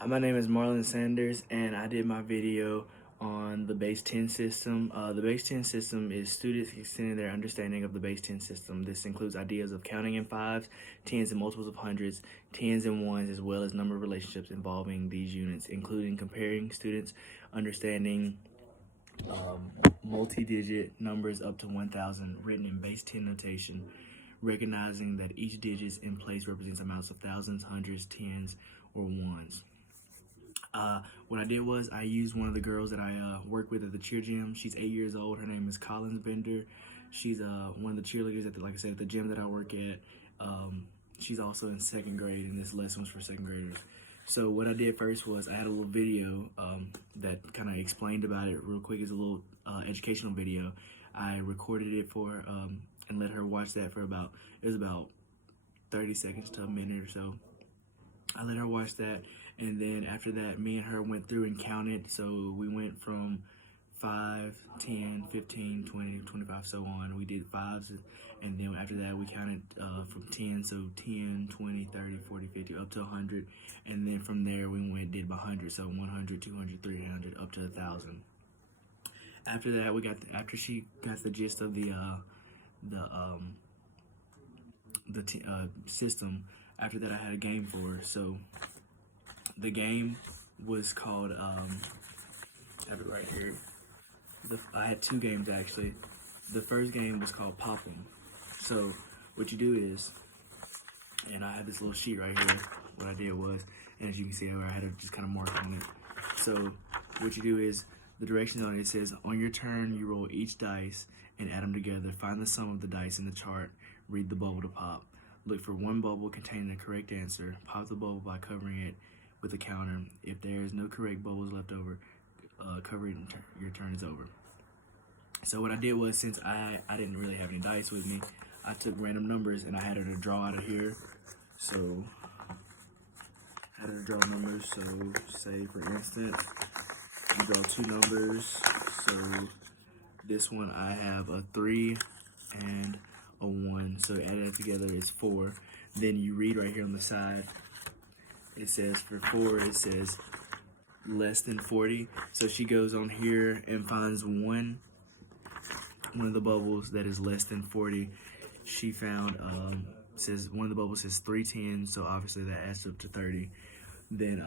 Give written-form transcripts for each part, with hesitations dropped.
Hi, my name is Marlon Sanders, and I did my video on the base 10 system. The base 10 system is students extending their understanding of the base 10 system. This includes ideas of counting in fives, tens and multiples of hundreds, tens and ones, as well as number relationships involving these units, including comparing students' understanding multi-digit numbers up to 1,000 written in base 10 notation, recognizing that each digit in place represents amounts of thousands, hundreds, tens, or ones. What I did was I used one of the girls that I work with at the cheer gym. She's 8 years old. Her name is Collins Bender. She's one of the cheerleaders at like I said, at the gym that I work at. She's also in second grade, and this lesson was for second graders. So what I did first was I had a little video that kind of explained about it real quick. It's a little educational video. I recorded it for her and let her watch that for about 30 seconds to a minute or so. I let her watch that, and then after that, me and her went through and counted. So we went from 5, 10, 15, 20, 25, so on. We did fives, and then after that, we counted from 10, so 10, 20, 30, 40, 50, up to 100. And then from there, we did by 100, so 100, 200, 300, up to 1,000. After that, after she got the gist of the system, after that I had a game for her. So the game was called, I have it right here. I had two games actually. The first game was called Pop 'em. So what you do is, and I have this little sheet right here. What I did was, and as you can see, I had to just kind of mark on it. So what you do is, the directions on it says, on your turn, you roll each dice and add them together. Find the sum of the dice in the chart. Read the bubble to pop. Look for one bubble containing the correct answer. Pop the bubble by covering it with a counter. If there is no correct bubbles left over, cover it and your turn is over. So what I did was, since I didn't really have any dice with me, I took random numbers and I had her to draw out of here. So I had her to draw numbers. So say for instance, you draw two numbers. So this one I have a 3 and a 1, so add that together is 4. Then you read right here on the side, it says for 4, it says less than 40. So she goes on here and finds one of the bubbles that is less than 40. She found says one of the bubbles says 310, so obviously that adds up to 30. Then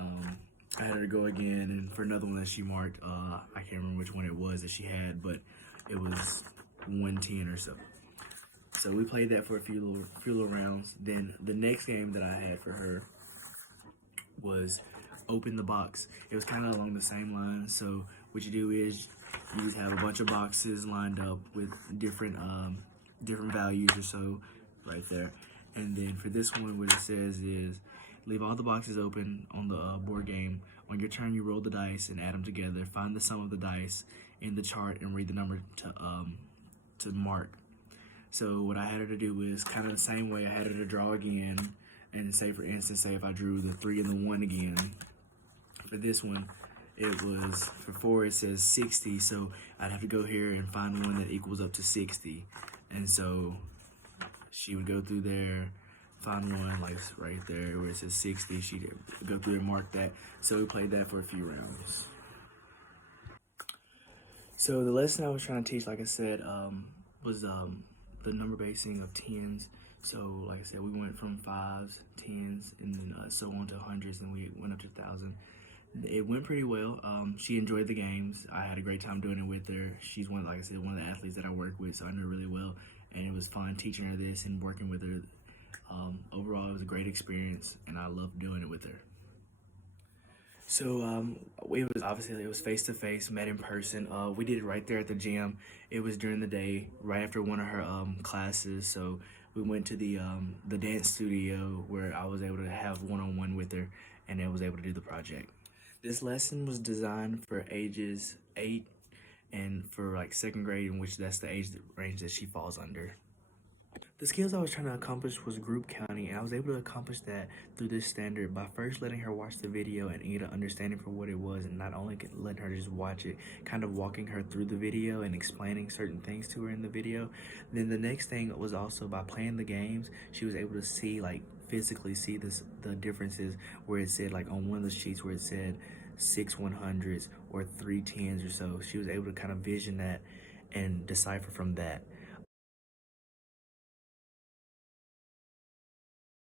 I had her go again, and for another one that she marked, I can't remember which one it was that she had, but it was 110 or so. So we played that for a few little rounds. Then the next game that I had for her was Open the Box. It was kind of along the same lines. So what you do is you just have a bunch of boxes lined up with different values or so right there. And then for this one, what it says is, leave all the boxes open on the board game. On your turn, you roll the dice and add them together. Find the sum of the dice in the chart and read the number to mark. So what I had her to do was kind of the same way. I had her to draw again, and say for instance, say if I drew the 3 and the 1 again. For this one, it was, for 4 it says 60, so I'd have to go here and find one that equals up to 60. And so she would go through there, find one like right there where it says 60. She'd go through and mark that. So we played that for a few rounds. So the lesson I was trying to teach, like I said, was the number basing of tens. So like I said, we went from fives, tens, and then so on to hundreds, and we went up to 1,000. It went pretty well. She enjoyed the games. I had a great time doing it with her. She's like I said, one of the athletes that I work with, so I know her really well, and it was fun teaching her this and working with her. Overall, it was a great experience, and I loved doing it with her. So it was face to face, met in person. We did it right there at the gym. It was during the day, right after one of her classes. So we went to the dance studio where I was able to have one-on-one with her, and I was able to do the project. This lesson was designed for ages 8 and for like second grade, in which that's the age range that she falls under. The skills I was trying to accomplish was group counting, and I was able to accomplish that through this standard by first letting her watch the video and get an understanding for what it was, and not only letting her just watch it, kind of walking her through the video and explaining certain things to her in the video. Then the next thing was also by playing the games, she was able to see like physically see the differences where it said, like on one of the sheets where it said 6 100s or 3 10s or so. She was able to kind of vision that and decipher from that.